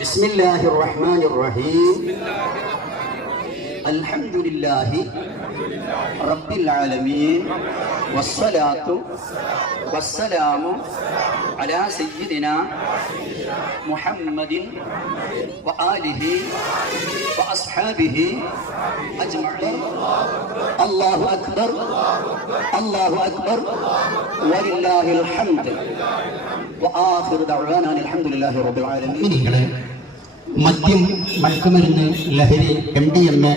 بسم الله الرحمن الرحيم الحمد لله رب العالمين والصلاة والسلام على سيدنا محمد وآله وأصحابه أجمعين. الله أكبر الله أكبر ولله الحمد وآخر دعوانا الحمد لله رب العالمين. മദ്യം, മയക്കുമരുന്ന്, ലഹരി, MDMA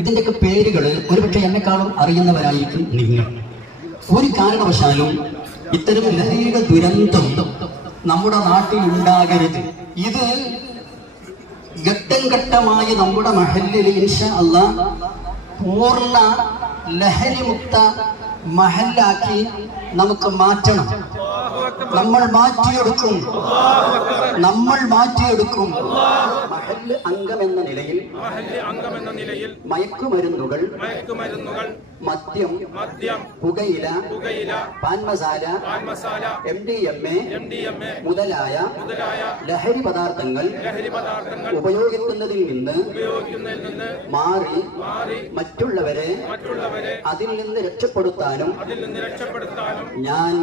ഇതിൻ്റെയൊക്കെ പേരുകൾ ഒരുപക്ഷെ എന്നെക്കാളും അറിയുന്നവരായിരിക്കും നിങ്ങൾ. ഒരു കാരണവശാലും ഇത്തരം ലഹരിയുടെ ദുരന്തം നമ്മുടെ നാട്ടിൽ ഉണ്ടാകരുത്. ഇത് ഘട്ടം ഘട്ടമായി നമ്മുടെ മഹല്ലിൽ ഇൻഷാ അല്ലാഹ് പൂർണ്ണ ലഹരിമുക്ത മഹല്ലാക്കി നമുക്ക് മാറ്റണം. നമ്മൾ മാറ്റിയെടുക്കും. മഹല്ല് അംഗം എന്ന നിലയിൽ മയക്കുമരുന്നുകൾ, മദ്യം, പുകയില, പാൻമസാല, MDMA മുതലായ ലഹരി പദാർത്ഥങ്ങൾ ഉപയോഗിക്കുന്നതിൽ നിന്ന് മാറി മറ്റുള്ളവരെ അതിൽ നിന്ന് രക്ഷപ്പെടുത്താനും ഞാൻ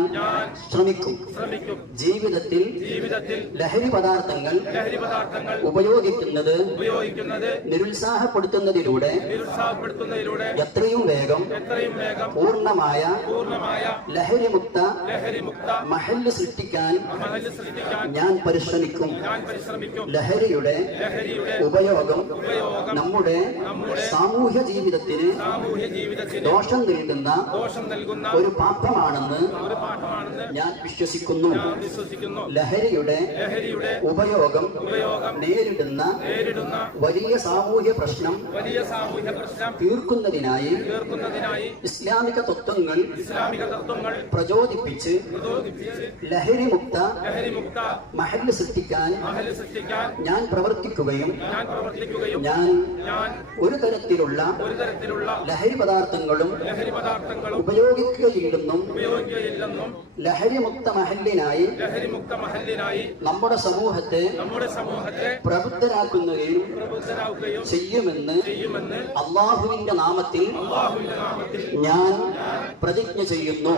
ശ്രമിക്കും. ജീവിതത്തിൽ ലഹരി പദാർത്ഥങ്ങൾ ഉപയോഗിക്കുന്നത് നിരുത്സാഹപ്പെടുത്തുന്നതിലൂടെ എത്രയും വേഗം പൂർണ്ണമായ ലഹരിമുക്ത മഹല്ല് സൃഷ്ടിക്കാൻ ഞാൻ പരിശ്രമിക്കും. ലഹരിയുടെ ഉപയോഗം നമ്മുടെ സാമൂഹ്യ ജീവിതത്തിന് ദോഷം നൽകുന്ന ഒരു പാപമാണെന്ന് ഞാൻ വിശ്വസിക്കുന്നു. ലഹരിയുടെ ഉപയോഗം നേരിടുന്ന വലിയ സാമൂഹ്യ പ്രശ്നം തീർക്കുന്നതിനായി ഇസ്ലാമിക തത്വങ്ങൾ പ്രചോദിപ്പിച്ച് ലഹരിമുക്ത മഹല്ല് സൃഷ്ടിക്കാൻ ഞാൻ പ്രവർത്തിക്കുകയും ഞാൻ ഒരു തരത്തിലുള്ള ലഹരി പദാർത്ഥങ്ങളും ഉപയോഗിക്കുകയില്ലെന്നും ലഹരിമുക്ത മഹല്ലിനായി നമ്മുടെ സമൂഹത്തെ പ്രബുദ്ധരാക്കുകയും ചെയ്യുമെന്ന് അല്ലാഹുവിന്റെ നാമത്തിൽ ഞാൻ പ്രതിജ്ഞ ചെയ്യുന്നു.